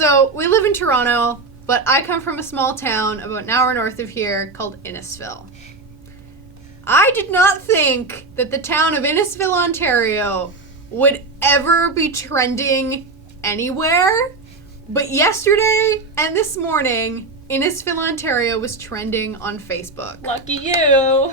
So, we live in Toronto, but I come from a small town about an hour north of here called Innisfil. I did not think that the town of Innisfil, Ontario would ever be trending anywhere, but yesterday and this morning, Innisfil, Ontario was trending on Facebook. Lucky you.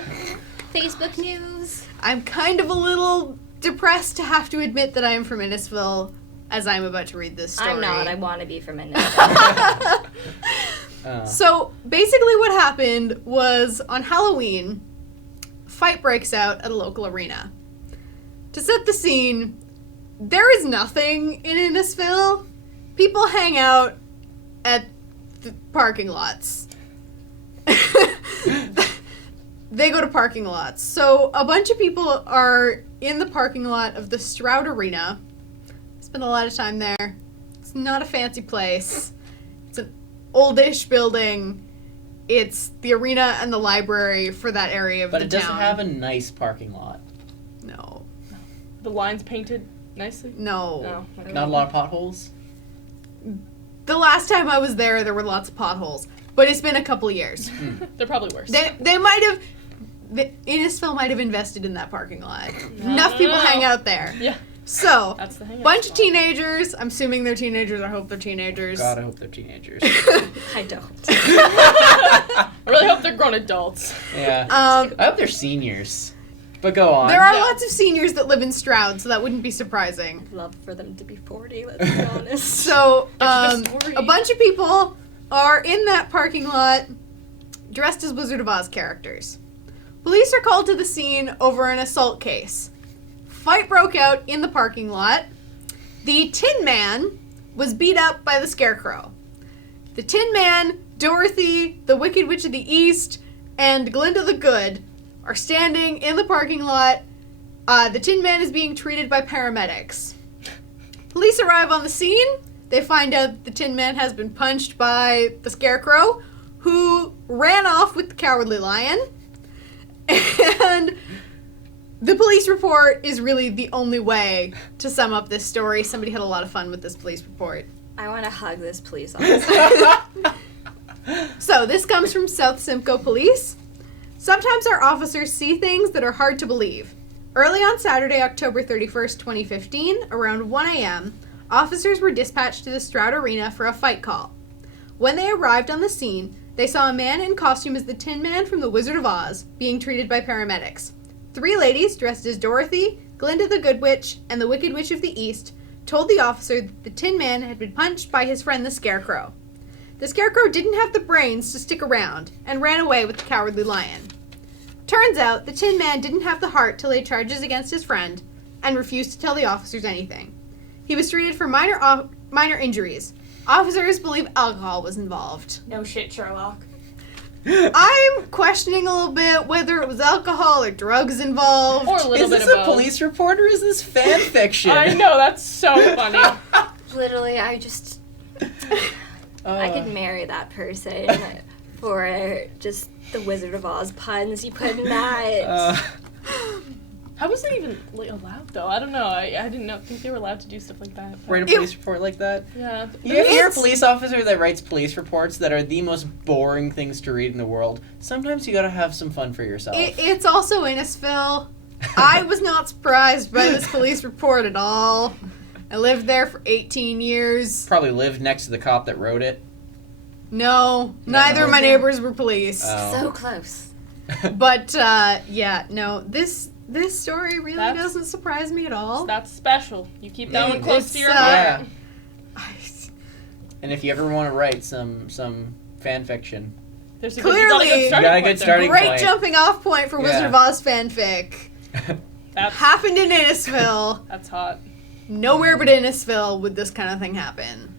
Facebook news. I'm kind of a little depressed to have to admit that I am from Innisfil as I'm about to read this story. I'm not. I want to be from Innisfil. So, basically what happened was on Halloween, a fight breaks out at a local arena. To set the scene, there is nothing in Innisfil. People hang out at the parking lots. They go to parking lots. So a bunch of people are in the parking lot of the Stroud Arena. Spend a lot of time there. It's not a fancy place. It's an oldish building. It's the arena and the library for that area of the town. But it doesn't have a nice parking lot. No. The lines painted nicely? No. Oh, okay. Not a lot of potholes. The last time I was there were lots of potholes. But it's been a couple years. They're probably worse. They might have... Innisfil might have invested in that parking lot. Enough people hang out there. Yeah. So, That's the hangout bunch of spot. teenagers. I'm assuming they're teenagers. I hope they're teenagers. God, I hope they're teenagers. I don't. I really hope they're grown adults. Yeah. I hope they're seniors. But go on. There are Yeah. lots of seniors that live in Stroud, so that wouldn't be surprising. I'd love for them to be 40, let's be honest. So, That's the story. a bunch of people are in that parking lot dressed as Wizard of Oz characters. Police are called to the scene over an assault case. Fight broke out in the parking lot. The Tin Man was beat up by the Scarecrow. The Tin Man, Dorothy, the Wicked Witch of the East, and Glinda the Good are standing in the parking lot. The Tin Man is being treated by paramedics. Police arrive on the scene. They find out the Tin Man has been punched by the Scarecrow, who ran off with the Cowardly Lion. And the police report is really the only way to sum up this story. Somebody had a lot of fun with this police report. I want to hug this police officer. So, this comes from South Simcoe Police. Sometimes our officers see things that are hard to believe. Early on Saturday, October 31st, 2015, around 1 a.m., officers were dispatched to the Stroud Arena for a fight call. When they arrived on the scene, they saw a man in costume as the Tin Man from The Wizard of Oz being treated by paramedics. 3 ladies dressed as Dorothy, Glinda the Good Witch, and the Wicked Witch of the East told the officer that the Tin Man had been punched by his friend the Scarecrow. The Scarecrow didn't have the brains to stick around and ran away with the Cowardly Lion. Turns out the Tin Man didn't have the heart to lay charges against his friend and refused to tell the officers anything. He was treated for minor injuries. Officers believe alcohol was involved. No shit, Sherlock. I'm questioning a little bit whether it was alcohol or drugs involved. Or a little Is bit this of a both. police report or is this fan fiction? I know, that's so funny. Literally, I could marry that person for just the Wizard of Oz puns you put in that. How was it even allowed, though? I don't know. I didn't think they were allowed to do stuff like that. Write a police report like that? Yeah. You're a police officer that writes police reports that are the most boring things to read in the world. Sometimes you gotta have some fun for yourself. It's also Innisfil. I was not surprised by this police report at all. I lived there for 18 years. Probably lived next to the cop that wrote it. No, neither of my neighbors were police. So close. But, this story really doesn't surprise me at all. That's special. You keep that one close to your Yeah. heart. And if you ever want to write some fan fiction, There's a Clearly, good, you got a good starting Great point. jumping off point for Wizard of Oz fanfic. That's Happened in Innisfil. hot. Nowhere but Innisfil would this kind of thing happen.